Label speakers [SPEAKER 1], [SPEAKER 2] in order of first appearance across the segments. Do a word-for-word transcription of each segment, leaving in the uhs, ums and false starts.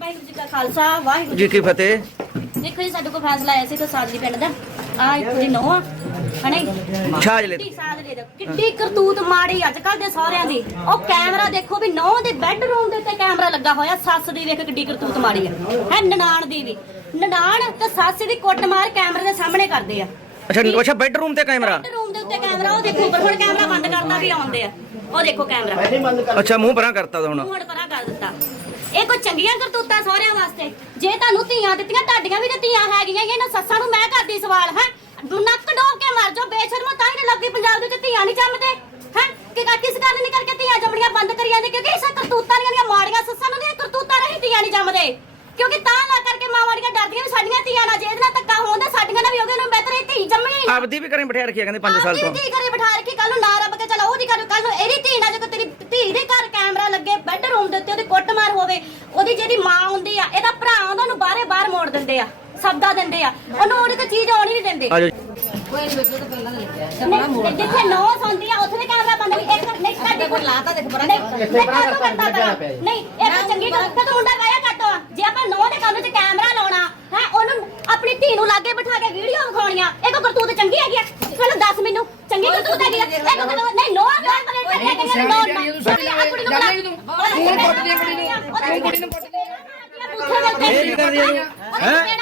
[SPEAKER 1] ਵਾਹਿਗੁਰੂ ਜੀ ਕਾ ਖਾਲਸਾ ਵਾਹਿਗੁਰੂ
[SPEAKER 2] ਜੀ ਕੀ ਫਤਿਹ।
[SPEAKER 1] ਦੇਖੋ ਜੀ ਸਾਡੇ ਕੋਲ ਫੈਸਲਾ ਆਇਆ ਸੀ ਕਿ ਸਾਜਲੀ ਪਿੰਡ ਦਾ ਆ ਇੱਥੋਂ ਦੀ ਨੋਆ ਹਣੇ
[SPEAKER 2] ਛਾਜਲੇ
[SPEAKER 1] ਸਾਜਲੇ ਦਾ ਕਿੱਡੀ ਕਰਤੂਤ ਮਾੜੀ ਅੱਜ ਕੱਲ ਦੇ ਸਾਰਿਆਂ ਦੀ। ਉਹ ਕੈਮਰਾ ਦੇਖੋ ਵੀ ਨੌ ਦੇ ਬੈੱਡਰੂਮ ਦੇ ਉੱਤੇ ਕੈਮਰਾ ਲੱਗਾ ਹੋਇਆ। ਸੱਸ ਦੀ ਵੇਖ ਕਿੱਡੀ ਕਰਤੂਤ ਮਾੜੀ ਹੈ ਹੈ ਨਨਾਣ ਦੀ ਵੀ। ਨਨਾਣ ਤੇ ਸੱਸ ਦੀ ਕੁੱਟ ਮਾਰ ਕੈਮਰੇ ਦੇ ਸਾਹਮਣੇ ਕਰਦੇ ਆ।
[SPEAKER 2] ਅੱਛਾ ਅੱਛਾ ਬੈੱਡਰੂਮ ਤੇ ਕੈਮਰਾ
[SPEAKER 1] ਬੈੱਡਰੂਮ ਦੇ ਉੱਤੇ ਕੈਮਰਾ ਉਹ ਦੇਖੋ ਪਰ ਹੁਣ ਕੈਮਰਾ ਬੰਦ ਕਰਦਾ ਵੀ ਆਉਂਦੇ ਆ। ਉਹ ਦੇਖੋ ਕੈਮਰਾ
[SPEAKER 2] ਅੱਛਾ ਮੂੰਹ ਪਰਾਂ ਕਰਤਾ ਹੁਣ
[SPEAKER 1] ਹੁਣ ਪਰਾਂ ਕਰ ਦਿੱਤਾ। ਇਹ ਕੋਈ ਚੰਗੀਆਂ ਕਰਤੂਤਾਂ ਸਹੁਰਿਆਂ ਵਾਸਤੇ। ਜੇ ਤੁਹਾਨੂੰ ਧੀਆਂ ਦਿੱਤੀਆਂ ਤੁਹਾਡੀਆਂ ਵੀ ਤਾਂ ਧੀਆਂ ਹੈਗੀਆਂ ਇਹਨਾਂ ਸੱਸਾਂ ਨੂੰ ਮੈਂ ਕਰਦੀ ਸਵਾਲ ਹੈ। ਨੱਕ ਡੋਬ ਕੇ ਮਰ ਜਾਓ ਬੇਸ਼ਰਮੋ ਤਾਂ ਹੀ ਲੱਗੀ ਪੰਜਾਬ ਦੇ ਵਿੱਚ ਧੀਆਂ ਨਹੀਂ ਜੰਮਦੇ ਹੈ ਕਿ ਕਿਸ ਗੱਲ ਨਹੀਂ ਕਰਕੇ ਧੀਆਂ ਜੰਮਣੀਆਂ ਬੰਦ ਕਰੀ ਜਾਂਦੇ ਕਿਉਂਕਿ ਇਸ ਕਰਤੂਤਾਂ ਦੀਆਂ ਮਾੜੀਆਂ ਸੱਸਾਂ ਨੂੰ ਦੀਆਂ ਕਰਤੂਤਾਂ ਰਹੀ ਧੀਆਂ ਨਹੀਂ ਜੰਮਦੇ ਕਿਉਂਕਿ ਤਾਂ ਲਾ ਕਰਕੇ ਮਾਵਾਂ ਦੀਆਂ ਡਰਦੀਆਂ ਵੀ ਸਾਡੀਆਂ ਧੀਆਂ ਨਾਲ ਜੇ ਇਹਦੇ ਨਾਲ ਧੱਕਾ ਹੁੰਦਾ ਸਾਡੀਆਂ ਨਾਲ ਵੀ ਹੋਗੇ ਉਹਨੂੰ ਬਿਹਤਰ ਇਹ ਧੀ ਜੰਮਣੀ
[SPEAKER 2] ਆਪਦੀ ਵੀ ਕਰੇ ਬਿਠਾ ਰੱਖਿਆ ਕਹਿੰਦੇ ਪੰਜ ਸਾਲ ਤੋਂ
[SPEAKER 1] ਧੀ ਘਰੇ ਬਿਠਾ ਰੱਖੀ ਕੱਲ ਨੂੰ ਨਾ ਰੱਬ ਕੇ ਚਲਾ ਉਹਦੀ ਕਰ ਕੱਲ ਨੂੰ ਇਹਦੀ ਧੀ ਨਾਲ ਜੇ ਤੇਰੀ ਧੀ ਦੇ ਘਰ ਕੈਮਰਾ ਲੱਗੇ ਬੈੱਡਰੂਮ ਦੇ ਉੱਤੇ ਉਹਦੀ ਕੁੱਟਮਾਰ ਹੋਵੇ ਉਹਦੀ ਜਿਹੜੀ ਮਾਂ ਹੁੰਦੀ ਆ ਇਹਦਾ ਭਰਾ ਉਹਨਾਂ ਨੂੰ ਬਾਹਰੇ ਬਾਹਰ ਮੋੜ ਦਿੰਦੇ ਆ ਸਬਦਾ ਦਿੰਦੇ ਆ ਉਹਨੂੰ ਉਹਦੇ ਤੇ ਚੀਜ਼ ਆਉਣੀ ਨਹੀਂ ਦਿੰਦੇ। ਕੋਈ ਨਹੀਂ ਬੱਚੇ ਤਾਂ ਪਹਿਲਾਂ ਲਿਖਿਆ ਜਿੱਥੇ ਨੌ ਸੌਂਦੀ ਆ ਉੱਥੇ ਕੈਮਰਾ ਬੰਦ ਨਹੀਂ ਇੱਕ ਨਹੀਂ ਸਾਡੀ ਕੋਈ ਲਾਤਾ ਦੇਖ ਬੜਾ ਨਹੀਂ ਨਹੀਂ ਇਹ ਚੰਗੀ ਗੱਲ ਤੇ ਮੁੰਡਾ ਕਾਇਆ ਕੱਟੋ ਜੇ ਆਪਾਂ ਨੌ ਦੇ ਕੰਮ 'ਚ ਕੈਮਰਾ ਲਾਉਣਾ ਹੈ ਉਹਨੂੰ ਆਪਣੀ ਧੀ ਨੂੰ ਲਾਗੇ ਬਿਠਾ ਕੇ ਵੀਡੀਓ ਵਿਖਾਉਣੀਆਂ ਇਹ ਕੋ ਕਰਤੂਤ ਚੰਗੀ ਹੈਗੀ ਆ ਚਲੋ ਦੱਸ ਮੈਨੂੰ ਚੰਗੀ ਕਰਤੂਤ ਹੈਗੀ ਆ ਇਹ ਕੋ ਨਹੀਂ ਨੌ ਨੌ ਪਲੇਟ ਤੇ ਕਹਿੰਦੇ ਨੌ ਆ ਕੁੜੀ ਨੂੰ ਬੁਲਾ ਤੂੰ ਕੁੱਟ ਦੇ ਕੁੜੀ ਨੂੰ ਤੂੰ ਕੁੜੀ ਨੂੰ ਕੁੱਟ ਦੇ ਇਹ ਕਰ ਰਹੀ ਹੈ ਹੈ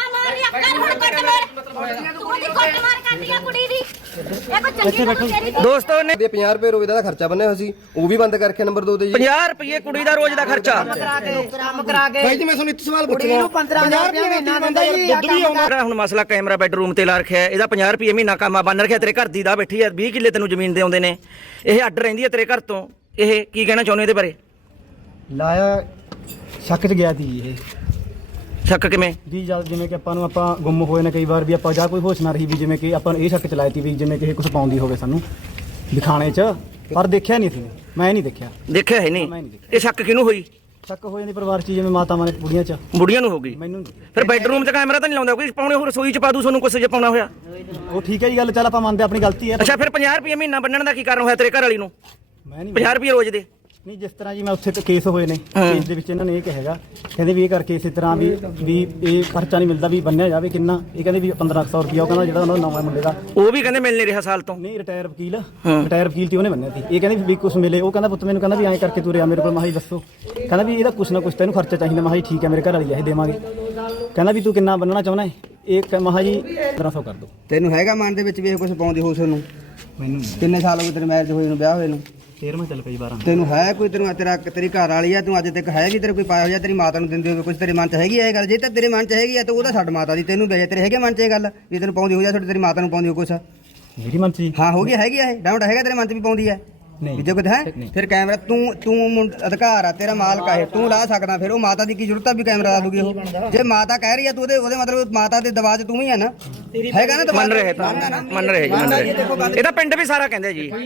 [SPEAKER 2] ਦੋਸਤੋ ਨੇ
[SPEAKER 3] ਪੰਜਾਹ ਰੁਪਏ ਰੋਜ਼ ਦਾ ਖਰਚਾ ਬੰਨਿਆ ਹੋਇਆ ਸੀ ਉਹ ਵੀ ਬੰਦ ਕਰਕੇ ਨੰਬਰ ਦੋ ਤੇ ਜੀ
[SPEAKER 2] ਪੰਜਾਹ ਰੁਪਏ ਕੁੜੀ ਦਾ ਰੋਜ਼ ਦਾ ਖਰਚਾ
[SPEAKER 4] ਕੰਮ ਕਰਾ ਕੇ
[SPEAKER 3] ਭਾਈ ਜੀ ਮੈਂ ਤੁਹਾਨੂੰ ਇੱਕ ਸਵਾਲ ਪੁੱਛਣਾ
[SPEAKER 4] ਪੰਦਰਾਂ ਰੁਪਏ ਮਹੀਨਾ ਦਿੰਦਾ ਜੀ
[SPEAKER 2] ਹੁਣ ਮਸਲਾ ਕੈਮਰਾ ਬੈੱਡਰੂਮ ਤੇ ਲਾ ਰੱਖਿਆ ਇਹਦਾ ਪੰਜਾਹ ਰੁਪਏ ਮਹੀਨਾ ਕੰਮ ਬੰਨ ਰੱਖਿਆ ਤੇਰੇ ਘਰ ਦੀ ਦਾ ਬੈਠੀ ਆ ਵੀਹ ਕਿੱਲੇ ਤੈਨੂੰ ਜ਼ਮੀਨ ਦੇ ਆਉਂਦੇ ਨੇ ਇਹ ਅੱਡ ਰਹਿੰਦੀ ਹੈ ਤੇਰੇ ਘਰ ਤੋਂ ਇਹ ਕੀ ਕਹਿਣਾ ਚਾਹੁੰਦੇ ਇਹਦੇ ਬਾਰੇ
[SPEAKER 5] ਲਾਇਆ ਸ਼ੱਕ 'ਚ ਗਿਆ ਸੀ ਇਹ
[SPEAKER 2] ਸ਼ੱਕ ਕਿਵੇਂ
[SPEAKER 5] ਜੀ ਜਦ ਜਿਵੇਂ ਕਿ ਆਪਾਂ ਨੂੰ ਆਪਾਂ ਗੁੰਮ ਹੋਏ ਨੇ ਕਈ ਵਾਰ ਵੀ ਆਪਾਂ ਜਾਂ ਕੋਈ ਹੋਸ਼ ਨਾ ਰਹੀ ਵੀ ਜਿਵੇਂ ਕਿ ਆਪਾਂ ਇਹ ਸ਼ੱਕ ਚਲਾਈ ਤੀ ਵੀ ਜਿਵੇਂ ਕਿ ਇਹ ਕੁਝ ਪਾਉਂਦੀ ਹੋਵੇ ਸਾਨੂੰ ਦਿਖਾਣੇ 'ਚ ਪਰ ਦੇਖਿਆ ਨਹੀਂ ਸੀ ਮੈਂ ਨਹੀਂ ਦੇਖਿਆ
[SPEAKER 2] ਦੇਖਿਆ ਹੈ ਨਹੀਂ ਇਹ ਸ਼ੱਕ ਕਿਹਨੂੰ ਹੋਈ
[SPEAKER 5] ਸ਼ੱਕ ਹੋ ਜਾਂਦੀ ਪਰਿਵਾਰ 'ਚ ਜਿਵੇਂ ਮਾਤਾਵਾਂ ਨੇ ਬੁੜੀਆਂ 'ਚ
[SPEAKER 2] ਬੁੜੀਆਂ ਨੂੰ ਹੋ ਗਈ
[SPEAKER 5] ਮੈਨੂੰ
[SPEAKER 2] ਫਿਰ ਬੈੱਡਰੂਮ 'ਚ ਕੈਮਰਾ ਤਾਂ ਨਹੀਂ ਲਾਉਂਦਾ ਕੋਈ ਪਾਉਣੇ ਹੋਰ ਰਸੋਈ 'ਚ ਪਾ ਦੂ ਤੁਹਾਨੂੰ ਕੁਛ ਜੇ ਪਾਉਣਾ ਹੋਇਆ
[SPEAKER 5] ਉਹ ਠੀਕ ਹੈ ਜੀ ਗੱਲ ਚੱਲ ਆਪਾਂ ਮੰਨਦੇ ਆਪਣੀ ਗਲਤੀ ਹੈ
[SPEAKER 2] ਅੱਛਾ ਫਿਰ ਪੰਜਾਹ ਰੁਪਏ ਮਹੀਨਾ ਬੰਨਣ ਦਾ ਕੀ ਕਾਰਨ ਹੋਇਆ ਤੇਰੇ ਘਰ ਵਾਲੀ ਨੂੰ
[SPEAKER 5] ਮੈਂ ਨਹੀਂ
[SPEAKER 2] ਪੰਜਾਹ ਰੁਪਏ ਰੋਜ਼ ਦੇ
[SPEAKER 5] ਨਹੀਂ ਜਿਸ ਤਰ੍ਹਾਂ ਜੀ ਮੈਂ ਉੱਥੇ ਤੇ ਕੇਸ ਹੋਏ ਨੇ ਕੇਸ ਦੇ ਵਿੱਚ ਇਹਨਾਂ ਨੇ ਇਹ ਕਹੇਗਾ ਕਹਿੰਦੇ ਵੀ ਇਹ ਕਰਕੇ ਇਸੇ ਤਰ੍ਹਾਂ ਵੀ ਵੀ ਇਹ ਖਰਚਾ ਨਹੀਂ ਮਿਲਦਾ ਵੀ ਬੰਨਿਆ ਜਾਵੇ ਕਿੰਨਾ ਇਹ ਕਹਿੰਦੇ ਵੀ ਪੰਦਰਾਂ ਸੌ ਰੁਪਇਆ ਉਹ ਕਹਿੰਦਾ ਜਿਹੜਾ ਉਹਨਾਂ ਦਾ ਨਵਾਂ ਮੁੰਡੇ ਦਾ
[SPEAKER 2] ਉਹ ਵੀ ਕਹਿੰਦੇ ਮਿਲ ਨਹੀਂ ਰਿਹਾ ਸਾਲ ਤੋਂ
[SPEAKER 5] ਨਹੀਂ ਰਿਟਾਇਰ ਵਕੀਲ ਰਿਟਾਇਰ ਵਕੀਲ ਤੇ ਉਹਨੇ ਬੰਨਿਆ ਸੀ ਇਹ ਕਹਿੰਦੇ ਵੀ ਕੁਛ ਮਿਲੇ ਉਹ ਕਹਿੰਦਾ ਪੁੱਤ ਮੈਨੂੰ ਕਹਿੰਦਾ ਵੀ ਐਂ ਕਰਕੇ ਤੂੰ ਰਿਆ ਮੇਰੇ ਕੋਲ ਮਾਹੀ ਦੱਸੋ ਕਹਿੰਦਾ ਵੀ ਇਹਦਾ ਕੁਛ ਨਾ ਕੁਛ ਤੈਨੂੰ ਖਰਚਾ ਚਾਹੀਦਾ ਮਾਹੀ ਠੀਕ ਹੈ ਮੇਰੇ ਘਰ ਵਾਲੀ ਇਹ ਦੇਵਾਂਗੇ ਕਹਿੰਦਾ ਵੀ ਤੂੰ ਕਿੰਨਾ ਬੰਨਣਾ ਚਾਹੁੰਦਾ ਇਹ ਮਹਾ ਜੀ ਪੰਦਰਾਂ ਸੌ ਕਰ ਦੋ
[SPEAKER 4] ਤੈਨੂੰ ਹੈਗਾ ਮਨ ਦੇ ਵਿੱਚ ਵੀ ਇਹ ਕੁਝ ਪਾਉਂਦੀ ਹੋਸ ਨੂੰ
[SPEAKER 5] ਮੈਨੂੰ
[SPEAKER 4] ਕਿੰਨੇ ਸਾਲ ਹੋ ਗਏ ਤੇਰੇ ਮੈਰਿਜ ਹੋਏ ਨੂੰ ਵਿਆਹ ਹੋਏ ਨੂੰ
[SPEAKER 5] ਤੇਰਵਾਂ ਚੱਲ ਪਈ ਬਾਰਾਂ
[SPEAKER 4] ਤੈਨੂੰ ਹੈ ਕੋਈ ਤੈਨੂੰ ਤੇਰਾ ਤੇਰੀ ਘਰ ਵਾਲੀ ਆ ਤੂੰ ਅੱਜ ਤੱਕ ਹੈ ਵੀ ਤੇਰੇ ਕੋਈ ਪਾਇਆ ਹੋਇਆ ਤੇਰੀ ਮਾਤਾ ਨੂੰ ਦਿੰਦੇ ਹੋਵੇ ਕੁਝ ਤੇਰੇ ਮਨ 'ਚ ਹੈਗੀ ਇਹ ਗੱਲ ਜੇ ਤਾਂ ਤੇਰੇ ਮਨ 'ਚ ਹੈਗੀ ਆ ਤਾਂ ਉਹਦਾ ਛੱਡ ਮਾਤਾ ਦੀ ਤੈਨੂੰ ਵੇਜੇ ਤੇਰੇ ਹੈਗੇ ਮਨ 'ਚ ਇਹ ਗੱਲ ਵੀ ਤੈਨੂੰ ਪਾਉਂਦੀ ਹੋ ਜਾ ਤੁਹਾਡੀ ਤੇਰੀ ਮਾਤਾ ਨੂੰ ਪਾਉਂਦੀ ਹੋ ਕੁਛ
[SPEAKER 5] ਮੇਰੀ ਮਨ 'ਚ ਜੀ
[SPEAKER 4] ਹਾਂ ਹੋ ਗਿਆ ਹੈਗੀ ਆ ਇਹ ਡਾਊਟ ਹੈਗਾ ਤੇਰੇ ਮਨ 'ਚ ਵੀ ਪਾਉਂਦੀ ਹੈ
[SPEAKER 5] ਨਹੀਂ
[SPEAKER 4] ਜੇ ਕੁਝ ਹੈ ਫਿਰ ਕੈਮਰਾ ਤੂੰ ਤੂੰ ਅਧਿਕਾਰ ਆ ਤੇਰਾ ਮਾਲਕ ਆ ਇਹ ਤੂੰ ਲਾ ਸਕਦਾ ਫਿਰ ਉਹ ਮਾਤਾ ਦੀ ਕੀ ਜ਼ਰੂਰਤ ਆ ਵੀ ਕੈਮਰਾ ਲਾ ਦੂਗੀ ਉਹ ਜੇ ਮਾਤਾ ਕਹਿ ਰਹੀ ਆ ਤੂੰ ਉਹਦੇ ਉਹਦੇ ਮਤਲਬ ਮਾਤਾ ਦੇ ਦਬਾਅ 'ਚ ਤੂੰ ਹੀ ਆ ਨਾ ਹੈਗਾ ਨਾ
[SPEAKER 2] ਮੰਨ ਰਹੇ ਤਾਂ ਮੰਨ ਰਹੇ ਜੀ ਮੰਨ ਰਹੇ ਇਹਦਾ ਪਿੰਡ ਵੀ ਸਾਰਾ ਕਹਿੰਦੇ ਜੀ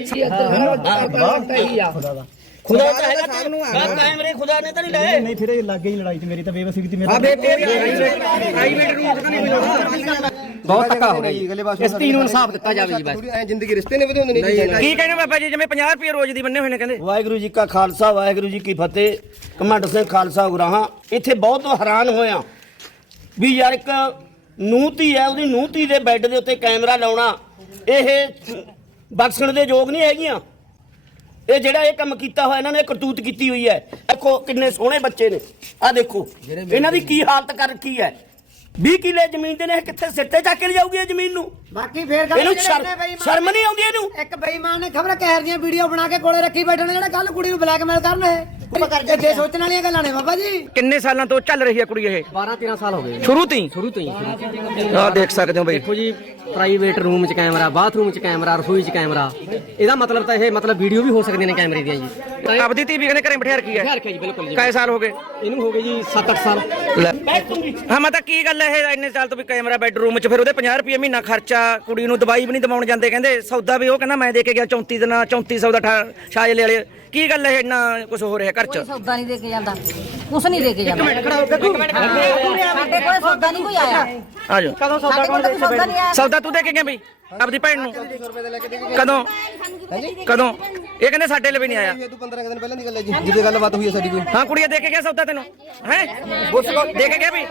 [SPEAKER 4] ਖੁਦਾ ਤਾਂ ਹੈਗਾ ਸਭ ਨੂੰ ਆ
[SPEAKER 2] ਕੈਮਰੇ ਖੁਦਾ ਨੇ ਤਾਂ ਨਹੀਂ ਲਾਏ
[SPEAKER 5] ਨਹੀਂ ਫਿਰ ਇਹ ਲੱਗੇ ਹੀ ਲੜਾਈ ਤੇ ਮੇਰੀ ਤਾਂ ਬੇਵਸੀ ਕੀਤੀ ਮੇਰਾ
[SPEAKER 4] ਪ੍ਰਾਈਵੇਟ ਰੂਮ ਤਾਂ ਨਹੀਂ ਮਿਲਦਾ
[SPEAKER 3] ਬਹੁਤ ਧੱਕਾ ਹੋ ਗਿਆ ਜੀ ਅਗਲੇ ਪਾਸੇ
[SPEAKER 4] ਇਸ ਧੀ ਨੂੰ ਇਨਸਾਫ ਦਿੱਤਾ ਜਾਵੇ ਜੀ ਬਸ
[SPEAKER 3] ਐ ਜ਼ਿੰਦਗੀ ਰਿਸ਼ਤੇ ਨੇ ਵਧਾਉਂਦੇ ਨੇ
[SPEAKER 2] ਕੀ ਕਹਿੰਦੇ ਬਾਬਾ ਜੀ ਜਿਵੇਂ ਪੰਜਾਹ ਰੁਪਏ ਰੋਜ਼ ਦੀ ਬੰਨੇ ਹੋਏ ਨੇ ਕਹਿੰਦੇ
[SPEAKER 6] ਵਾਹਿਗੁਰੂ ਜੀ ਕਾ ਖਾਲਸਾ ਵਾਹਿਗੁਰੂ ਜੀ ਕੀ ਫਤਿਹ। ਘਮੰਡ ਸਿੰਘ ਖਾਲਸਾ ਉਗਰਾਹਾਂ ਇੱਥੇ ਬਹੁਤ ਹੈਰਾਨ ਹੋਇਆ ਵੀ ਯਾਰ ਇੱਕ ਨੂੰਹ ਧੀ ਹੈ ਉਹਦੀ ਨੂੰਹ ਧੀ ਦੇ ਬੈੱਡ ਦੇ ਉੱਤੇ ਕੈਮਰਾ ਲਾਉਣਾ ਇਹ ਬਖਸ਼ਣ ਦੇ ਯੋਗ ਨਹੀਂ ਹੈਗੀਆਂ। ਇਹ ਜਿਹੜਾ ਇਹ ਕੰਮ ਕੀਤਾ ਹੋਇਆ ਇਹਨਾਂ ਨੇ ਕਰਤੂਤ ਕੀਤੀ ਹੋਈ ਹੈ। ਦੇਖੋ ਕਿੰਨੇ ਸੋਹਣੇ ਬੱਚੇ ਨੇ ਆਹ ਦੇਖੋ ਇਹਨਾਂ ਦੀ ਕੀ ਹਾਲਤ ਕਰ ਰੱਖੀ ਹੈ। ਵੀਹ ਕਿੱਲੇ ਜ਼ਮੀਨ ਦੇ ਨੇ ਕਿੱਥੇ ਸਿੱਟੇ ਚੱਕ ਕੇ ਲਿਜਾਊਗੀ ਇਹ ਜ਼ਮੀਨ ਨੂੰ
[SPEAKER 4] ਬਾਕੀ ਫੇਰ ਗੱਲ
[SPEAKER 6] ਇਹਨੂੰ ਸ਼ਰਮ ਨਹੀਂ ਆਉਂਦੀ ਇਹਨੂੰ
[SPEAKER 4] ਇੱਕ ਬੇਈਮਾਨ ਨੇ ਖਬਰ ਕਹਿਰ ਦੀਆਂ ਵੀਡੀਓ ਬਣਾ ਕੇ ਕੋਲੇ ਰੱਖੀ ਬੈਠੇ ਨੇ ਜਿਹੜਾ ਕੱਲ ਕੁੜੀ ਨੂੰ ਬਲੈਕਮੇਲ ਕਰਨ ਇਹ ਜੇ ਸੋਚਣ ਵਾਲੀਆਂ ਗੱਲਾਂ ਨੇ ਬਾਬਾ ਜੀ
[SPEAKER 2] ਕਿੰਨੇ ਸਾਲਾਂ ਤੋਂ ਚੱਲ ਰਹੀ ਹੈ ਕੁੜੀ ਇਹ
[SPEAKER 7] ਬਾਰਾਂ ਤੇਰਾਂ ਸਾਲ ਹੋ ਗਏ
[SPEAKER 2] ਸ਼ੁਰੂ ਤੋਂ ਹੀ
[SPEAKER 7] ਸ਼ੁਰੂ ਤੋਂ ਹੀ
[SPEAKER 2] ਆਹ ਦੇਖ ਸਕਦੇ ਹੋ ਬਈ
[SPEAKER 7] ਦੇਖੋ ਜੀ ਪ੍ਰਾਈਵੇਟ ਰੂਮ 'ਚ ਕੈਮਰਾ ਬਾਥਰੂਮ 'ਚ ਕੈਮਰਾ ਰਸੋਈ 'ਚ ਕੈਮਰਾ ਇਹਦਾ ਮਤਲਬ ਤਾਂ ਇਹ ਮਤਲਬ ਵੀਡੀਓ ਵੀ ਹੋ ਸਕਦੀਆਂ ਨੇ ਕੈਮਰੇ ਦੀਆਂ ਜੀ
[SPEAKER 2] ਆਪਦੀ ਧੀ ਵੀ ਕਹਿੰਦੇ ਘਰੇ ਬਿਠਾ ਰੱਖੀ ਹੈ
[SPEAKER 7] ਰੱਖਿਆ ਜੀ ਬਿਲਕੁਲ ਜੀ
[SPEAKER 2] ਕਾਏ ਸਾਲ ਹੋ ਗਏ
[SPEAKER 7] ਇਹਨੂੰ ਹੋ ਗਏ ਜੀ ਸੱਤ ਅੱਠ ਸਾਲ
[SPEAKER 2] ਹਾਂ ਮੈਂ ਤਾਂ ਕੀ ਗੱਲ ਹੈ ਇਹ ਇੰਨੇ ਸਾਲ ਤੋਂ ਵੀ ਕੈਮਰਾ ਬੈੱਡਰੂਮ 'ਚ ਫਿਰ ਉਹਦੇ ਪੰਜਾਹ ਰੁਪਏ ਮਹੀਨਾ ਖਰਚਾ ਕੁੜੀ ਨੂੰ ਦਵਾਈ ਵੀ ਨਹੀਂ ਦਵਾਉਣ ਜਾਂਦੇ ਕਹਿੰਦੇ ਸੌਦਾ ਵੀ ਉਹ ਕਹਿੰਦਾ ਮੈਂ ਦੇ ਕੇ ਗਿਆ ਚੌਂਤੀ ਦਿਨਾਂ ਚੌਂਤੀ ਸੌ ਦਾ ਛਾਜਲੇ ਵਾਲੇ ਕੀ ਗੱਲ ਹੈ ਇੰਨਾ ਕੁਝ ਹੋ ਰਿਹਾ ਘਰ 'ਚ
[SPEAKER 1] ਸੌਦਾ ਨਹੀਂ ਦੇ ਕੇ ਜਾਂਦਾ ਕੁਛ ਨਹੀਂ ਦੇ ਕੇ ਜਾਂਦਾ ਸਾਡੇ ਕੋਲ ਸੌਦਾ ਨਹੀਂ ਕੋਈ ਆਇਆ
[SPEAKER 2] ਆ ਜਾ
[SPEAKER 1] ਕਦੋਂ ਸੌਦਾ ਕੋਲ ਸੌਦਾ ਨਹੀਂ ਆਇਆ
[SPEAKER 2] ਸੌਦਾ ਤੂੰ ਦੇ ਕੇ ਗਿਆ ਬਈ ਆਪਦੀ ਭੈਣ ਨੂੰ ਕਦੋਂ ਕਦੋਂ ਇਹ ਕਹਿੰਦੇ ਸਾਡੇ ਲਈ ਵੀ ਨਹੀਂ ਆਇਆ
[SPEAKER 3] ਤੂੰ ਪੰਦਰਾਂ ਦਿਨ ਪਹਿਲਾਂ ਦੀ ਗੱਲ ਹੈ ਜੀ ਜਿਹਦੇ ਗੱਲਬਾਤ ਹੋਈ ਹੈ ਸਾਡੀ ਕੋਈ
[SPEAKER 2] ਹਾਂ ਕੁੜੀਆਂ ਦੇ ਕੇ ਗਿਆ ਸੌਦਾ ਤੈਨੂੰ ਹੈ ਦੇ ਕੇ ਗਿਆ ਵੀ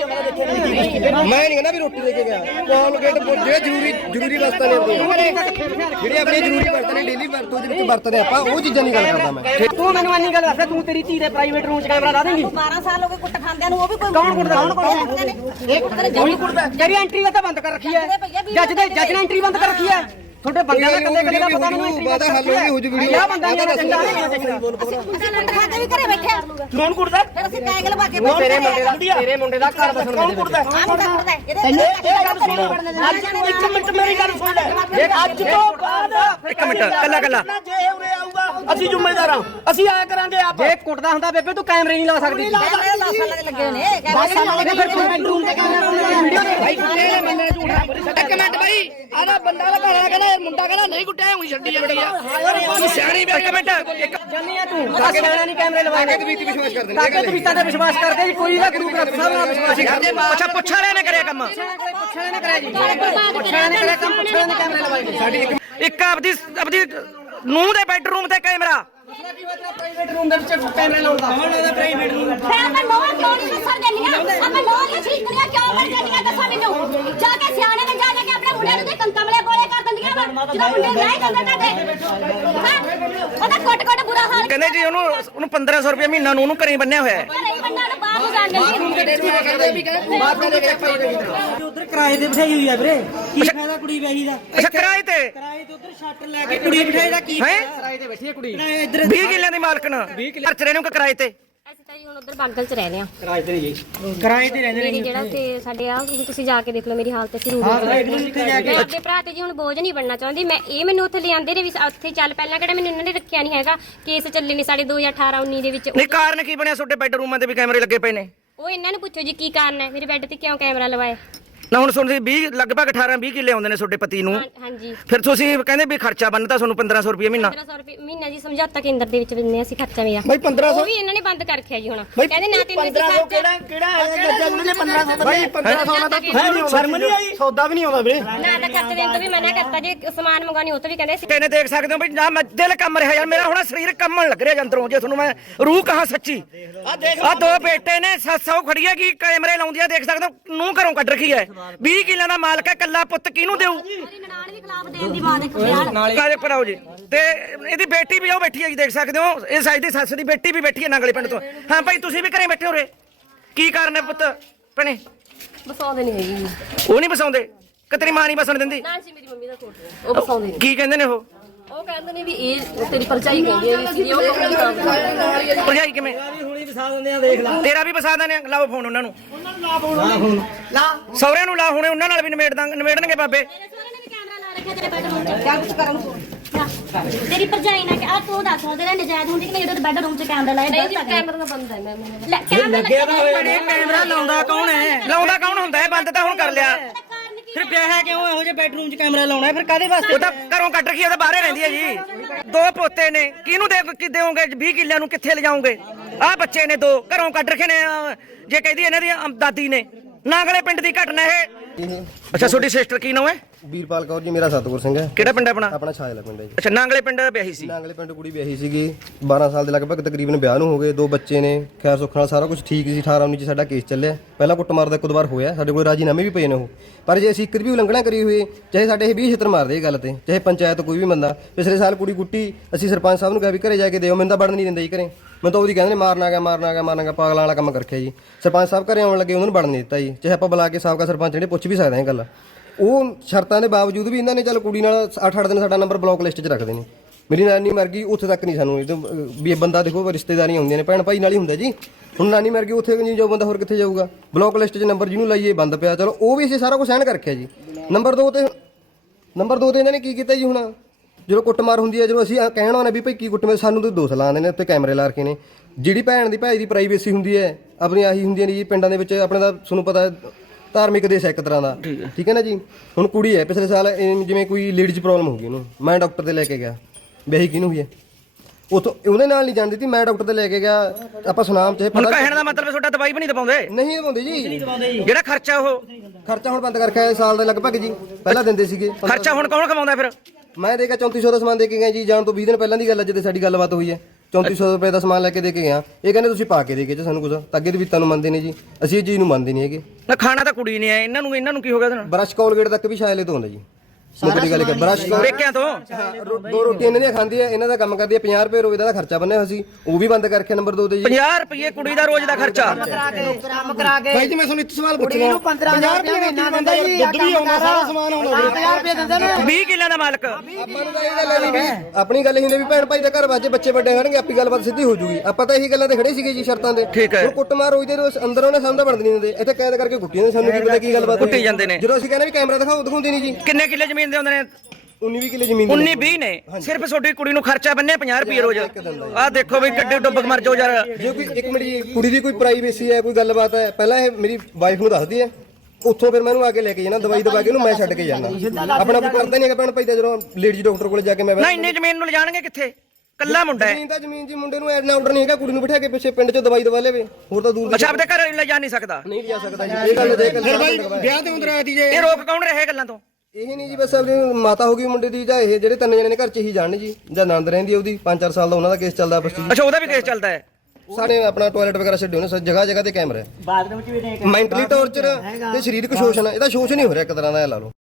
[SPEAKER 3] ਮੈਂ ਨਹੀਂ ਕਹਿੰਦਾ ਵੀ ਰੋਟੀ ਦੇ ਕੇ ਗਿਆ ਕੋਲਗੇਟ ਜਿਹੜੇ ਜ਼ਰੂਰੀ ਜ਼ਰੂਰੀ ਵਸਤਾਂ ਨੇ ਆਪਣੀਆਂ ਜਿਹੜੇ ਆਪਣੇ ਜ਼ਰੂਰੀ ਵਰਤਾਂ ਨੇ ਡੇਲੀ ਵਰਤੋਂ ਦੇ ਵਿੱਚ ਵਰਤਦੇ ਆਪਾਂ ਉਹ ਚੀਜ਼ਾਂ ਨਹੀਂ ਗੱਲ ਕਰਦਾ ਮੈਂ
[SPEAKER 7] ਤੂੰ ਮੈਨੂੰ ਇੰਨੀ ਗੱਲ ਦੱਸ ਤੂੰ ਤੇਰੀ ਧੀ ਦੇ ਪ੍ਰਾਈਵੇਟ ਰੂਮ 'ਚ ਕੈਮਰਾ ਲਾ ਦੇਂਗੀ
[SPEAKER 1] ਬਾਰਾਂ ਸਾਲ ਹੋ ਗਏ ਕੁੱਟ ਖਾਂਦਿਆਂ ਨੂੰ ਉਹ ਵੀ ਕੋਈ
[SPEAKER 7] ਕੌਣ ਕੁੱਟਦਾ ਕੌਣ ਕੁੱਟਦਾ ਇਹ ਕੁੱਟਦਾ ਜਿਹੜੀ ਐਂਟਰੀ ਤਾਂ ਬੰਦ ਕਰ ਰੱਖੀ ਹੈ ਜੱਜ ਦੇ ਜੱਜ ਨੇ ਐਂਟਰੀ ਬੰਦ ਕਰ ਰੱਖੀ ਹੈ ਤੁਹਾਡੇ ਬੰਦਿਆਂ ਦਾ ਕੱਲੇ ਕੱਲੇ ਦਾ ਪਤਾ ਮੈਨੂੰ ਐਂਟਰੀ
[SPEAKER 3] ਬਾਦਾ ਹੱਲ ਹੋ ਗਈ ਹੋ ਜੂ ਵੀਡੀਓ
[SPEAKER 7] ਆ ਬੰਦਾ ਨਹੀਂ ਚੰਗਾ ਨਹੀਂ
[SPEAKER 1] ਅਸੀਂ ਲੰਡ ਖਾ ਕੇ ਵੀ ਘਰੇ ਬੈਠੇ ਆ
[SPEAKER 6] ਕੌਣ ਕੁੱਟਦਾ
[SPEAKER 1] ਫਿਰ ਅਸੀਂ ਕਾਇਗਲ ਪਾ ਕੇ
[SPEAKER 7] ਤੇਰੇ ਮੁੰਡੇ ਦਾ ਤੇਰੇ ਮੁੰਡੇ ਦਾ ਘਰ ਬਸਣ
[SPEAKER 6] ਕੌਣ ਕੁੱਟਦਾ
[SPEAKER 1] ਆਹ ਮੁੰਡਾ ਕੁੱਟਦਾ ਇਹਦੇ
[SPEAKER 6] ਇਹ ਗੱਲ ਸੁਣੋ ਅੱਜ ਇੱਕ ਮਿੰਟ ਮੇਰੀ ਗੱਲ ਸੁਣ ਲੈ ਇਹ ਅੱਜ ਤੋਂ ਬਾਅਦ
[SPEAKER 2] ਇੱਕ ਮਿੰਟ ਕੱਲਾ ਕੱਲਾ
[SPEAKER 6] ਜੇ ਉਰੇ ਆਊਗਾ ਅਸੀਂ ਜ਼ਿੰਮੇਦਾਰ ਹਾਂ ਅਸੀਂ ਆਇਆ ਕਰਾਂਗੇ ਆਪ
[SPEAKER 7] ਜੇ ਕੁੱਟਦਾ ਹੁੰਦਾ ਬੇਬੇ ਤੂੰ ਕੈਮਰੇ ਨਹੀਂ ਲਾ ਸਕਦੀ
[SPEAKER 1] ਕੈਮਰੇ ਲਾਸਾਂ ਲੱਗੇ ਹੋਏ ਨੇ ਕੈਮਰੇ
[SPEAKER 7] ਫਿਰ ਤੂੰ ਬੈਡਰੂਮ ਤੇ ਕੈਮਰਾ
[SPEAKER 8] ਭਾਈ ਤੇਰੇ ਬੰਦੇ ਝੂਠਾ ਇੱਕ ਮਿੰਟ ਭਾਈ ਆਹ ਬੰਦਾ ਦਾ ਘਰ ਆ ਕਹਿੰਦਾ ਮੁੰਡਾ ਕਹਿੰਦਾ ਨਹੀਂ ਕੁੱਟਿਆ ਹੋਈ ਛੱਡੀ ਜਾਂਦੀ ਆ ਤੂੰ ਸਿਆਣੀ
[SPEAKER 2] ਇੱਕ ਮਿੰਟ ਇੱਕ
[SPEAKER 7] ਜਾਨੀ ਆ ਤੂੰ ਤਾਂ ਸਿਆਣਾ ਨਹੀਂ ਕੈਮਰੇ ਲਵਾਏ ਤਾਕਤ ਬੀਤਾਂ ਤੇ ਵਿਸ਼ਵਾਸ ਕਰਦੇ ਜੀ ਕੋਈ ਨਾ ਗੁਰੂ ਗ੍ਰੰਥ ਸਾਹਿਬ ਨਾਲ ਵਿਸ਼ਵਾਸ ਕਰਦੇ
[SPEAKER 2] ਅੱਛਾ ਪੁੱਛ ਵਾਲਿਆਂ ਨੇ ਕਰਿਆ ਕੰਮ
[SPEAKER 7] ਪੁੱਛਣਾ ਨੇ ਕਰਿਆ ਜੀ ਪੁੱਛਣਾ ਨੇ ਕਰਿਆ ਕੰਮ ਪੁੱਛਣਾ ਨੇ ਕੈਮਰੇ ਲਵਾਏ ਸਾਡੀ
[SPEAKER 2] ਇੱਕ ਆਪਦੀ ਆਪਦੀ ਨੂੰਹ ਦੇ ਬੈਡਰੂਮ ਤੇ ਕੈਮਰਾ
[SPEAKER 7] ਪ੍ਰਾਈਵੇਟ ਰੂਮ ਦੇ ਵਿੱਚ ਕੈਮਰੇ ਲਾਉਂਦਾ ਕੌਣ ਲਾਉਂਦਾ ਪ੍ਰਾਈਵੇਟ ਰੂਮ
[SPEAKER 1] ਫਿਰ ਆਪਾਂ ਲੋਨ ਕਿਉਂ ਨਹੀਂ ਦੱਸਣ ਦਿੰਦੀਆਂ ਆਪਾਂ ਲੋਨ ਨਹੀਂ ਛੀਕਦੀਆਂ ਕਿਉਂ ਮਰ ਜਾਂਦੀਆਂ ਦੱਸੋ ਮੈਨੂੰ ਜਾ ਕੇ ਸਿਆਣੇ ਨੇ ਜਾ ਜਾ ਕੇ ਆਪਣੇ ਮੁੰਡੇ ਨੂੰ ਤੇ ਕੰਕਮਲੇ ਬੋਲੇ ਕਰ ਦਿੰਦੀਆਂ ਵਾ ਜਦੋਂ ਮੁੰਡੇ ਵਿਆਹ ਜਾਂਦੇ ਤੁਹਾਡੇ ਉਹਦਾ ਕੋਟ ਕੋਟ ਬੁਰਾ ਹਾਲ
[SPEAKER 2] ਕਹਿੰਦੇ ਜੀ ਉਹਨੂੰ ਉਹਨੂੰ ਪੰਦਰਾਂ ਸੌ ਰੁਪਏ ਮਹੀਨਾ ਨੂੰ ਉਹਨੂੰ ਘਰੇ ਬੰਨਿਆ ਹੋਇਆ ਹੈ
[SPEAKER 1] ਨਹੀਂ ਬੰਦਾ ਨੂੰ ਬਾਹਰ ਨੂੰ ਜਾਣ ਦਿੰਦੀ
[SPEAKER 9] ਉਧਰ ਕਿਰਾਏ ਤੇ ਬਿਠਾਈ ਹੋਈ ਆ ਵੀਰੇ ਕੀ ਫਾਇਦਾ ਕੁੜੀ ਵਿਆਹੀ ਦਾ
[SPEAKER 2] ਅੱਛਾ ਕਿਰਾਏ ਤੇ
[SPEAKER 9] ਕਿਰਾਏ ਤੇ ਉਧਰ ਛੱਟ ਲੈ ਕੇ ਕੁੜੀ ਬਿਠਾਈ ਦਾ ਕੀ
[SPEAKER 2] ਹੈ
[SPEAKER 7] ਕਿਰਾਏ ਤੇ ਬੈਠੀ ਹੈ ਕੁੜੀ
[SPEAKER 9] ਕਿਰਾਏ ਇੱਧਰ
[SPEAKER 2] ਵੀਹ ਕਿੱਲਿਆਂ ਦੀ ਮਾਲਕਣ ਘਰ ਚ ਰਹਿਣੇ ਕਿ ਕਿਰਾਏ ਤੇ
[SPEAKER 10] ਅਸੀਂ ਤਾਂ ਜੀ ਹੁਣ ਉਧਰ ਬਾਗਲ ਚ ਰਹਿੰਦੇ ਆ
[SPEAKER 9] ਕਿਰਾਏ ਤੇ ਨਹੀਂ ਜੀ ਕਿਰਾਏ ਤੇ ਰਹਿੰਦੇ
[SPEAKER 10] ਮੇਰੀ ਜਿਹੜਾ ਤੇ ਸਾਡੇ ਆ ਤੁਸੀਂ ਜਾ ਕੇ ਦੇਖ ਲਓ ਮੇਰੀ ਹਾਲਤ ਅਸੀਂ ਰੂਹ ਮੈਂ ਆਪਣੇ ਭਰਾ ਤੇ ਜੀ ਹੁਣ ਬੋਝ ਨਹੀਂ ਬਣਨਾ ਚਾਹੁੰਦੀ ਮੈਂ ਇਹ ਮੈਨੂੰ ਉੱਥੇ ਲਿਆਂਦੇ ਨੇ ਵੀ ਉੱਥੇ ਚੱਲ ਪਹਿਲਾਂ ਕਿਹੜਾ ਮੈਨੂੰ ਇਹਨਾਂ ਨੇ ਰੱਖਿਆ ਨਹੀਂ ਹੈਗਾ ਕੇਸ ਚੱਲੇ ਨੇ ਸਾਡੇ ਦੋ ਹਜ਼ਾਰ ਅਠਾਰਾਂ ਉੱਨੀ ਦੇ ਵਿੱਚ
[SPEAKER 2] ਨਹੀਂ ਕਾਰਨ ਕੀ ਬਣਿਆ ਤੁਹਾਡੇ ਬੈਡਰੂਮਾਂ ਤੇ ਵੀ ਕੈਮਰੇ ਲੱਗੇ ਪਏ ਨੇ
[SPEAKER 10] ਉਹ ਇਹਨਾਂ ਨੂੰ ਪੁੱਛੋ ਜੀ ਕੀ ਕਾਰਨ ਹੈ ਮੇਰੇ ਬੈੱਡ ਤੇ ਕਿਉਂ ਕੈਮਰਾ ਲਵਾਏ
[SPEAKER 2] ਨਾ ਹੁਣ ਸੁਣਦੇ ਵੀਹ ਲਗਭਗ ਅਠਾਰਾਂ ਵੀਹ ਕਿੱਲੇ ਆਉਂਦੇ ਨੇ ਤੁਹਾਡੇ ਪਤੀ ਨੂੰ
[SPEAKER 10] ਹਾਂ- ਹਾਂਜੀ
[SPEAKER 2] ਫਿਰ ਤੁਸੀਂ ਕਹਿੰਦੇ ਵੀ ਖਰਚਾ ਬਣਦਾ ਤੁਹਾਨੂੰ ਪੰਦਰਾਂ ਸੌ ਰੁਪਏ ਮਹੀਨਾ
[SPEAKER 10] ਪੰਦਰਾਂ ਸੌ ਰੁਪਏ ਮਹੀਨਾ ਜੀ ਸਮਝੌਤਾ ਕੇਂਦਰ ਦੇ ਵਿੱਚ ਦਿੰਦੇ ਅਸੀਂ ਖਰਚਾ ਮੇਰਾ ਬਈ ਪੰਦਰਾਂ ਸੌ ਉਹ ਵੀ ਇਹਨਾਂ ਨੇ ਬੰਦ ਕਰ ਰੱਖਿਆ ਜੀ ਹੁਣ ਕਹਿੰਦੇ ਨਾ ਤੈਨੂੰ ਅਸੀਂ ਖਰਚਾ
[SPEAKER 6] ਕਿਹੜਾ ਕਿਹੜਾ ਹੈ ਜੱਜਾਂ ਨੇ ਪੰਦਰਾਂ ਸੌ
[SPEAKER 10] ਭਾਈ ਪੰਦਰਾਂ ਸੌ ਦਾ
[SPEAKER 6] ਸ਼ਰਮ ਨਹੀਂ ਆਈ
[SPEAKER 5] ਸੌਦਾ ਵੀ ਨਹੀਂ ਆਉਂਦਾ ਵੀਰੇ
[SPEAKER 10] ਨਾ ਤਾਂ ਖਰਚੇ ਦੇਣ ਤੋਂ ਵੀ ਮਨਾ ਕਰਤਾ ਜੇ ਸਮਾਨ ਮੰਗਾਉਣੀ ਉਹ ਤੋਂ ਵੀ ਕਹਿੰਦੇ ਸੀ
[SPEAKER 2] ਕਹਿੰਦੇ ਦੇਖ ਸਕਦੇ ਹੋ ਵੀ ਨਾ ਮੈਂ ਦਿਲ ਕੰਮ ਰਿਹਾ ਯਾਰ ਮੇਰਾ ਹੁਣ ਸਰੀਰ ਕੰਮਣ ਲੱਗ ਰਿਹਾ ਅੰਦਰੋਂ ਜੇ ਤੁਹਾਨੂੰ ਮੈਂ ਰੂਹ ਕਹਾ ਸੱਚੀ ਆ ਦੋ ਬੇਟੇ ਨੇ ਸੱਸ ਉਹ ਖੜੀ ਹੈ ਕਿ ਕੈਮਰੇ ਲਾਉਂਦੀ ਆ ਦੇਖ ਸਕਦੇ ਹੋ ਨੂੰ ਘਰੋਂ ਕੱਢ ਰੱਖੀ ਹੈ ਵੀਹ ਕਿੱਲਿਆਂ ਦਾ ਮਾਲਕ ਹੈ ਕੱਲਾ ਪੁੱਤ ਕਿਹਨੂੰ ਦੇਊ
[SPEAKER 1] ਮੇਰੀ ਨਨਾਣ ਵੀ ਖਿਲਾਫ ਦੇਣ ਦੀ ਮਾਂ ਦੇ ਖਿਆਲ
[SPEAKER 2] ਕਾਲੇ ਭਰਾਓ ਜੀ ਤੇ ਇਹਦੀ ਬੇਟੀ ਵੀ ਉਹ ਬੈਠੀ ਹੈ ਜੀ ਦੇਖ ਸਕਦੇ ਹੋ ਇਹ ਸਾਈਡ ਦੀ ਸੱਸ ਦੀ ਬੇਟੀ ਵੀ ਬੈਠੀ ਹੈ ਨਾਗਲੇ ਪਿੰਡ ਤੋਂ ਹਾਂ ਭਾਈ ਤੁਸੀਂ ਵੀ ਘਰੇ ਬੈਠੇ ਹੋ ਰੇ ਕੀ ਕਾਰਨ ਹੈ ਪੁੱਤ ਭੈਣੇ
[SPEAKER 10] ਬਸਾਉਂਦੇ ਨਹੀਂ ਹੈਗੀ
[SPEAKER 2] ਉਹ ਨਹੀਂ ਬਸਾਉਂਦੇ ਕਿ ਤੇਰੀ ਮਾਂ ਨਹੀਂ ਬਸਣ ਦਿੰਦੀ
[SPEAKER 10] ਨਾ ਸੀ ਮੇਰੀ ਮੰਮੀ ਦਾ ਕੋਟ ਉਹ ਬਸਾਉਂਦੇ
[SPEAKER 2] ਕੀ ਕਹਿੰਦੇ ਨੇ ਉਹ
[SPEAKER 10] ਉਹ ਕਹਿੰਦੇ ਨੇ ਵੀ ਇਹ ਤੇਰੀ ਪਰਚਾਈ ਕਹਿੰਦੀ ਹੈ ਵੀ ਸੀ ਉਹ ਕੰਮ ਨਹੀਂ ਕਰਦਾ
[SPEAKER 2] ਭਰਜਾਈ ਕਿਵੇਂ
[SPEAKER 9] ਹੁਣੀ ਵਸਾ ਦਿੰਦੇ ਆ ਦੇਖ ਲੈ
[SPEAKER 2] ਤੇਰਾ ਵੀ ਵਸਾ ਦੇਣੇ ਲਾਓ ਫੋਨ ਉਹਨਾਂ ਨੂੰ ਉਹਨਾਂ ਨੂੰ ਲਾ ਫੋਨ ਲਾ ਸਹੁਰਿਆਂ ਨੂੰ ਲਾ ਹੁਣੇ ਉਹਨਾਂ ਨਾਲ ਵੀ ਨਿਬੇੜ ਦਾਂ ਨਿਬੇੜਨਗੇ ਬਾਬੇ
[SPEAKER 1] ਤੇਰੇ ਬੈਡਰੂਮ ਚ ਕਿਆ ਕੁਝ ਕਰਨ ਤੇਰੀ ਭਰਜਾਈ ਨਾ ਕਿ ਆ ਤੂੰ ਦੱਸ ਉਹਦੇ ਨਾਲ ਨਜਾਇਜ਼ ਹੁੰਦੀ ਕਿ ਨਹੀਂ ਉਹਦੇ ਬੈਡਰੂਮ ਚ ਕੈਮਰਾ ਲਾਇਆ
[SPEAKER 10] ਨਹੀਂ ਜੀ ਕੈਮਰਾ ਬੰਦ ਹੈ ਮੈਂ
[SPEAKER 1] ਲੈ ਕੈਮਰਾ ਲੱਗਿਆ ਤਾਂ ਹੋਇਆ
[SPEAKER 9] ਕੈਮਰਾ ਲਾਉਂਦਾ ਕੌਣ ਹੈ
[SPEAKER 2] ਲਾਉਂਦਾ ਕੌਣ ਹੁੰਦਾ ਹੈ ਬੰਦ ਤਾਂ ਹੁਣ ਕਰ ਲਿਆ
[SPEAKER 9] ਫਿਰ ਵਿਆਹ ਕਿਉਂ ਇਹੋ ਜਿਹੇ ਬੈਡਰੂਮ 'ਚ ਕੈਮਰਾ ਲਾਉਣਾ ਹੈ? ਫਿਰ ਕਾਦੇ ਵਾਸਤੇ
[SPEAKER 2] ਉਹ ਤਾਂ ਘਰੋਂ ਕੱਢ ਰੱਖੀ ਉਹ ਤਾਂ ਬਾਹਰੇ ਰਹਿੰਦੀ ਹੈ ਜੀ ਦੋ ਪੋਤੇ ਨੇ ਕਿਹਨੂੰ ਦੇ ਕਿ ਦੇਵੋਗੇ ਵੀਹ ਕਿੱਲਿਆਂ ਨੂੰ ਕਿੱਥੇ ਲਿਜਾਓਗੇ ਆਹ ਬੱਚੇ ਨੇ ਦੋ ਘਰੋਂ ਕੱਢ ਰੱਖੇ ਨੇ ਅਹ, ਜੇ ਕਹਿੰਦੀ ਇਹਨਾਂ ਦੀ ਅਮ, ਦਾਦੀ ਨੇ ਨਾਗਲੇ ਪਿੰਡ ਦੀ ਘਟਨਾ ਇਹ
[SPEAKER 3] ਇਹ
[SPEAKER 2] ਅੱਛਾ ਤੁਹਾਡੀ ਸਿਸਟਰ ਕੀ ਨਾਮ ਹੈ
[SPEAKER 3] ਵੀਰਪਾਲ ਕੌਰ ਜੀ ਮੇਰਾ ਸਤਗੁਰ ਸਿੰਘ ਹੈ
[SPEAKER 2] ਕਿਹੜਾ ਪਿੰਡ ਹੈ ਆਪਣਾ
[SPEAKER 3] ਆਪਣਾ ਛਾਜਲਾ ਪਿੰਡ ਹੈ ਜੀ
[SPEAKER 2] ਅੱਛਾ ਨਾਗਲੇ ਪਿੰਡ ਵਿਆਹੀ ਸੀ
[SPEAKER 3] ਨਾਂਗਲੇ ਪਿੰਡ ਕੁੜੀ ਵਿਆਹੀ ਸੀਗੀ ਬਾਰਾਂ ਸਾਲ ਦੇ ਲਗਭਗ ਤਕਰੀਬਨ ਵਿਆਹ ਨੂੰ ਹੋ ਗਏ ਦੋ ਬੱਚੇ ਨੇ ਖੈਰ ਸੁੱਖ ਨਾਲ ਸਾਰਾ ਕੁਝ ਠੀਕ ਸੀ ਅਠਾਰਾਂ ਉੱਨੀ ਚ ਸਾਡਾ ਕੇਸ ਚੱਲਿਆ ਪਹਿਲਾਂ ਕੁੱਟਮਾਰ ਦਾ ਇੱਕ ਦੋ ਵਾਰ ਹੋਇਆ ਸਾਡੇ ਕੋਲ ਰਾਜੀਨਾਮੇ ਵੀ ਪਏ ਨੇ ਉਹ ਪਰ ਜੇ ਅਸੀਂ ਇੱਕ ਵੀ ਉਲੰਘਣਾ ਕਰੀ ਹੋਈ ਚਾਹੇ ਸਾਡੇ ਇਹ ਵੀਹ ਛਿੱਤਰ ਮਾਰਦੇ ਇਹ ਗੱਲ ਤੇ ਚਾਹੇ ਪੰਚਾਇਤ ਕੋਈ ਵੀ ਬੰਦਾ ਪਿਛਲੇ ਸਾਲ ਕੁੜੀ ਕੁੱਟੀ ਅਸੀਂ ਸਰਪੰਚ ਸਾਹਿਬ ਨੂੰ ਕਿਹਾ ਵੀ ਘਰੇ ਜਾ ਕੇ ਦਿਓ ਮੈਨੂੰ ਤਾਂ ਵੜਨ ਨਹੀਂ ਦਿੰਦੇ ਜੀ ਘਰੇ ਮੈਂ ਤਾਂ ਉਹਦੀ ਕਹਿੰਦੇ ਨੇ ਮਾਰਨਾ ਗਿਆ ਮਾਰਨਾ ਗਿਆ ਮਾਰਨਾ ਗਿਆ ਪਾਗਲਾਂ ਵਾਲਾ ਕੰਮ ਕਰਕੇ ਜੀ ਸਰਪੰਚ ਸਾਹਿਬ ਘਰੇ ਆਉਣ ਲੱਗੇ ਉਹਨਾਂ ਨੂੰ ਵੜਨ ਨਹੀਂ ਦਿੱਤਾ ਜੀ ਚਾਹੇ ਆਪਾਂ ਬੁਲਾ ਕੇ ਸਾਬਕਾ ਸਰਪੰਚ ਜਿਹੜੇ ਪੁੱਛ ਵੀ ਸਕਦੇ ਹਾਂ ਇਹ ਗੱਲ ਉਹ ਸ਼ਰਤਾਂ ਦੇ ਬਾਵਜੂਦ ਵੀ ਇਹਨਾਂ ਨੇ ਚੱਲ ਕੁੜੀ ਨਾਲ ਅੱਠ ਅੱਠ ਦਿਨ ਸਾਡਾ ਨੰਬਰ ਬਲੌਕ ਲਿਸਟ 'ਚ ਰੱਖਦੇ ਨੇ ਮੇਰੀ ਨਾਨੀ ਮਰ ਗਈ ਉੱਥੇ ਤੱਕ ਨਹੀਂ ਸਾਨੂੰ ਵੀ ਇਹ ਬੰਦਾ ਦੇਖੋ ਰਿਸ਼ਤੇਦਾਰੀਆਂ ਹੁੰਦੀਆਂ ਨੇ ਭੈਣ ਭਾਈ ਨਾਲ ਹੀ ਹੁੰਦਾ ਜੀ ਹੁਣ ਨਾਨੀ ਮਰ ਗਈ ਉੱਥੇ ਨਹੀਂ ਜਾਊ ਬੰਦਾ ਹੋਰ ਕਿੱਥੇ ਜਾਊਗਾ ਬਲੌਕ ਲਿਸਟ 'ਚ ਨੰਬਰ ਜਿਹਨੂੰ ਲਾਈਏ ਬੰਦ ਪਿਆ ਚਲੋ ਉਹ ਵੀ ਅਸੀਂ ਸਾਰਾ ਕੁਝ ਸਹਿਣ ਕਰ ਰੱਖਿਆ ਜੀ ਨੰਬਰ ਦੋ ਤੇ ਨੰਬਰ ਦੋ ਤੇ ਇਹਨਾਂ ਨੇ ਕੀ ਕੀਤਾ ਜੀ ਹੁਣ ਜਦੋਂ ਕੁੱਟਮਾਰ ਹੁੰਦੀ ਹੈ ਜਦੋਂ ਅਸੀਂ ਕਹਿਣਾ ਹੁੰਦਾ ਵੀ ਭਾਈ ਕੀ ਕੁੱਟਮਾਰ ਸਾਨੂੰ ਤਾਂ ਦੋਸ਼ ਲਾਉਂਦੇ ਨੇ ਉੱਤੇ ਕੈਮਰੇ ਲਾ ਰੱਖੇ ਨੇ ਜਿਹੜੀ ਭੈਣ ਦੀ ਭਾਈ ਦੀ ਪ੍ਰਾਈਵੇਸੀ ਹੁੰਦੀ ਹੈ ਆਪਣੀ ਆਹੀ ਹੁੰਦੀਆਂ ਨੇ ਜੀ ਪਿੰਡਾਂ ਦੇ ਵਿੱਚ ਆਪਣੇ ਦਾ ਤੁਹਾਨੂੰ ਪਤਾ ਧਾਰਮਿਕ ਦੇਸ਼ ਹੈ ਇੱਕ ਤਰ੍ਹਾਂ ਦਾ ਠੀਕ ਹੈ ਨਾ ਜੀ ਹੁਣ ਕੁੜੀ ਹੈ ਪਿਛਲੇ ਸਾਲ ਜਿਵੇਂ ਕੋਈ ਲੇਡੀਜ਼ ਪ੍ਰੋਬਲਮ ਹੋ ਗਈ ਉਹਨੂੰ ਮੈਂ ਡਾਕਟਰ ਤੇ ਲੈ ਕੇ ਗਿਆ ਵਿਆਹੀ ਕਿਹਨੂੰ ਹੋਈ ਹੈ ਉਥੋਂ ਉਹਦੇ ਨਾਲ ਨਹੀਂ ਜਾਣ ਦਿੱਤੀ, ਮੈਂ ਡਾਕਟਰ ਤੇ ਲੈ ਕੇ ਗਿਆ, ਆਪਾਂ ਸੁਨਾਮ ਚ
[SPEAKER 2] ਹੁਣ ਕਹਿਣ ਦਾ ਮਤਲਬ ਤੁਹਾਡਾ ਦਵਾਈ ਵੀ ਨਹੀਂ ਦਵਾਉਂਦੇ?
[SPEAKER 3] ਨਹੀਂ ਦਵਾਉਂਦੇ ਜੀ।
[SPEAKER 2] ਜਿਹੜਾ ਖਰਚਾ ਉਹ
[SPEAKER 3] ਖਰਚਾ ਹੁਣ ਬੰਦ ਕਰਕੇ ਆਏ ਸਾਲ ਦੇ ਲਗਭਗ ਜੀ, ਪਹਿਲਾਂ ਦਿੰਦੇ ਸੀਗੇ।
[SPEAKER 2] ਖਰਚਾ ਹੁਣ ਕੌਣ ਕਮਾਉਂਦਾ ਫਿਰ?
[SPEAKER 3] ਮੈਂ ਦੇ ਕੇ ਚੌਂਤੀ ਸੌ ਦਾ ਸਮਾਨ ਦੇ ਕੇ ਗਿਆ ਜੀ, ਜਾਣ ਤੋਂ ਵੀਹ ਦਿਨ ਪਹਿਲਾਂ ਦੀ ਗੱਲ ਹੈ ਜਦੋਂ ਸਾਡੀ ਗੱਲਬਾਤ ਹੋਈ ਹੈ। ਚੌਂਤੀ ਸੌ ਰੁਪਏ ਦਾ ਸਮਾਨ ਲੈ ਕੇ ਦੇ ਕੇ ਗਿਆ, ਇਹ ਕਹਿੰਦੇ ਤੁਸੀਂ ਪਾ ਕੇ ਦੇ ਕੇ ਸਾਨੂੰ ਕੁਝ ਤਾਂ ਅੱਗੇ ਦੇ ਵੀ ਤੁਹਾਨੂੰ ਮੰਨਦੇ ਨੇ ਜੀ, ਅਸੀਂ ਇਹ ਚੀਜ਼ ਨੂੰ ਮੰਨਦੇ ਨਹੀਂ ਹੈਗੇ।
[SPEAKER 2] ਨਾ ਖਾਣਾ ਤਾਂ ਕੁੜੀ ਨੇ ਆ, ਇਹਨਾਂ ਨੂੰ ਇਹਨਾਂ ਨੂੰ ਕੀ ਹੋ ਗਿਆ ਉਹਦੇ ਨਾਲ?
[SPEAKER 3] ਬਰਸ਼ ਕੋਲਗੇਟ ਤੱਕ ਵੀ ਸ਼ਾਇਲੇ ਤੋਂ ਹੁੰਦਾ ਜੀ, ਮੁੱਕਦੀ ਗੱਲ ਕਰ ਬਰਸ਼
[SPEAKER 2] ਪੇਕਿਆਂ ਤੋਂ
[SPEAKER 3] ਦੋ ਰੋਟੀਆਂ ਇਹਨਾਂ ਦੀਆਂ ਖਾਂਦੀ ਹੈ, ਇਹਨਾਂ ਦਾ ਕੰਮ ਕਰਦੀ ਹੈ, ਪੰਜਾਹ ਰੁਪਏ ਰੋਜ਼ ਦਾ ਖਰਚਾ ਬੰਨਿਆ ਹੋਇਆ ਸੀ, ਉਹ ਵੀ ਬੰਦ ਕਰਕੇ ਨੰਬਰ ਦੋ ਤੇ ਜੀ।
[SPEAKER 2] ਪੰਜਾਹ ਰੁਪਏ ਕੁੜੀ ਦਾ ਰੋਜ਼ ਦਾ ਖਰਚਾ?
[SPEAKER 8] ਕੰਮ ਕਰਾ ਕੇ
[SPEAKER 3] ਭਾਈ ਜੀ ਮੈਂ ਤੁਹਾਨੂੰ ਇੱਕ ਸਵਾਲ ਪੁੱਛਣਾ,
[SPEAKER 8] ਇਹਨੂੰ ਪੰਦਰਾਂ ਹਜ਼ਾਰ ਰੁਪਏ ਮਹੀਨਾ ਦਿੰਦਾ ਜੀ, ਦੁੱਧ ਵੀ ਆਉਂਦਾ, ਸਾਰਾ ਸਮਾਨ ਆਉਂਦਾ, ਪੰਜਾਹ ਰੁਪਏ ਦਿੰਦੇ ਨੇ।
[SPEAKER 2] ਵੀਹ ਕਿੱਲਿਆਂ ਦਾ ਮਾਲਕ।
[SPEAKER 3] ਆਪਾਂ ਨੂੰ ਤਾਂ ਇਹ ਗੱਲ ਹੈ ਵੀ ਆਪਣੀ ਗੱਲ ਹੀ ਹੁੰਦੀ ਵੀ ਭੈਣ ਭਾਈ ਦਾ ਘਰ ਵਾਜੇ, ਬੱਚੇ ਵੱਡੇ ਹੋਣਗੇ, ਆਪੀ ਗੱਲਬਾਤ ਸਿੱਧੀ ਹੋ ਜੂਗੀ। ਆਪਾਂ ਤਾਂ ਇਹੀ ਗੱਲਾਂ ਤੇ ਖੜੇ ਸੀਗੇ ਜੀ, ਸ਼ਰਤਾਂ ਦੇ।
[SPEAKER 2] ਠੀਕ ਹੈ।
[SPEAKER 3] ਹੁਣ ਕੁੱਟਮਾਰ ਹੋਈ ਦੇ ਰੋਜ਼ ਅੰਦਰ ਉਹਨੇ ਸਾਹਮਣੇ ਬਣਦੀ ਨਹੀਂ ਹੁੰਦੇ, ਇੱਥੇ ਕੈਦ ਕਰਕੇ ਕੁੱਟੀ ਨੇ, ਸਾਨੂੰ ਕੀ ਪਤਾ ਕੀ ਗੱਲਬਾਤ
[SPEAKER 2] ਕੁੱਟੀ ਜਾਂਦੇ ਨੇ।
[SPEAKER 3] ਜਦੋਂ ਅਸੀਂ ਕਹਿੰਦੇ ਵੀ ਕੈਮਰਾ ਦਿਖਾਓ, ਦਿਖਾਉਂਦੇ ਨਹੀਂ ਜੀ।
[SPEAKER 2] ਕਿੰਨੇ ਕਿੱਲੇ ਜ਼ਮੀਨ ਦੇ ਹੁੰਦੇ ਨੇ?
[SPEAKER 3] ਉੱਨੀ ਵੀਹ ਕਿੱਲੇ ਜ਼ਮੀਨ
[SPEAKER 2] ਉੱਨੀ ਵੀਹ ਨੇ। ਸਿਰਫ ਤੁਹਾਡੀ ਕੁੜੀ ਨੂੰ ਖਰਚਾ ਬੰਨੇ ਪੰਜਾਹ ਰੁਪਏ ਰੋਜ਼। ਆਹ ਦੇਖੋ ਵੀ ਗੱਡੇ ਡੁੱਬ ਮਰ ਜਾਓ ਯਾਰ।
[SPEAKER 3] ਜੇ ਕੋਈ ਇੱਕ ਮਿੰਟ ਜੀ, ਕੁੜੀ ਦੀ ਕੋਈ ਪ੍ਰਾਈਵੇਸੀ ਹੈ, ਕੋਈ ਗੱਲਬਾਤ ਹੈ, ਪਹਿਲਾਂ ਇਹ ਮੇਰੀ ਵਾਈਫ ਨੂੰ ਦੱਸਦੀ ਹੈ, ਉੱਥੋਂ ਫਿਰ ਮੈਂ ਇਹਨੂੰ ਆ ਕੇ ਲੈ ਕੇ ਜਾਣਾ, ਦਵਾਈ ਦਵਾ ਕੇ ਇਹਨੂੰ ਮੈਂ ਛੱਡ ਕੇ ਜਾਣਾ। ਆਪਣਾ ਕੋਈ ਕਰਦਾ ਨਹੀਂ ਹੈਗਾ ਭੈਣ ਭਾਈ ਦਾ, ਜਦੋਂ ਲੇਡੀ ਡਾਕਟਰ ਕੋਲ ਜਾ ਕੇ ਮੈਂ
[SPEAKER 2] ਨਾ ਇੰਨੀ ਜ਼ਮੀਨ ਨੂੰ ਲਿਜਾਣਗੇ ਕਿੱਥੇ? ਕੱਲਾ ਮੁੰਡਾ ਹੈ।
[SPEAKER 3] ਜ਼ਮੀਨ ਤਾਂ ਜ਼ਮੀਨ ਜੀ, ਮੁੰਡੇ ਨੂੰ ਐਡਨਾ ਆਰਡਰ ਨਹੀਂ ਹੈਗਾ, ਕੁੜੀ ਨੂੰ ਬਿਠਾ ਕੇ ਪਿੱਛੇ ਪਿੰਡ 'ਚ ਦਵਾਈ ਦਵਾ ਲੇਵੇ, ਹੋਰ ਤਾਂ ਦੂਰ ਦੀ
[SPEAKER 2] ਅੱਛਾ ਆਪਦੇ ਘਰ ਲਿਜਾ ਨਹੀਂ ਸਕਦਾ?
[SPEAKER 3] ਨਹੀਂ ਲਿਜਾ ਸਕਦਾ ਜੀ, ਇਹ ਗੱਲ ਦੇ ਕੇ
[SPEAKER 4] ਵਿਆਹ ਤੇ ਹੁੰਦਰਾ ਆਤੀ ਜੇ
[SPEAKER 2] ਇਹ ਰੋਕ ਕੌਣ ਰਹੇ ਗੱਲਾਂ ਤੋਂ?
[SPEAKER 3] ਇਹ ਨਹੀਂ ਜੀ, ਬਸ ਆਪਣੀ ਮਾਤਾ ਹੋ ਗਈ ਮੁੰਡੇ ਦੀ, ਜਾਂ ਇਹ ਜਿਹੜੇ ਤਿੰਨ ਜਣੇ ਨੇ ਘਰ 'ਚ ਹੀ ਜਾਣ ਜੀ, ਜਾਂ ਨੰਦ ਰਹਿੰਦੀ ਉਹਦੀ ਪੰਜ ਚਾਰ ਸਾਲ ਦਾ ਉਹਨਾਂ ਦਾ ਕੇਸ ਚੱਲਦਾ ਬਸ ਜੀ।
[SPEAKER 2] ਅੱਛਾ ਉਹਦਾ ਵੀ ਕੇਸ ਚੱਲਦਾ ਹੈ?
[SPEAKER 3] ਸਾਡੇ ਆਪਣਾ ਟਾਇਲਟ ਵਗੈਰਾ ਛੱਡੇ ਨੇ, ਜਗ੍ਹਾ ਜਗ੍ਹਾ ਤੇ ਕੈਮਰਾ ਹੈ।
[SPEAKER 9] ਬਾਥਰੂਮ ਚ ਵੀ ਦੇਖ
[SPEAKER 3] ਮੈਂਟਲੀ ਟੌਰਚਰ ਤੇ ਸਰੀਰਕ ਸ਼ੋਸ਼ਣ, ਇਹਦਾ ਸ਼ੋਸ਼ਣ ਹੀ ਹੋ ਰਿਹਾ ਇੱਕ ਤਰ੍ਹਾਂ ਦਾ, ਇਹ ਲਾ ਲਓ।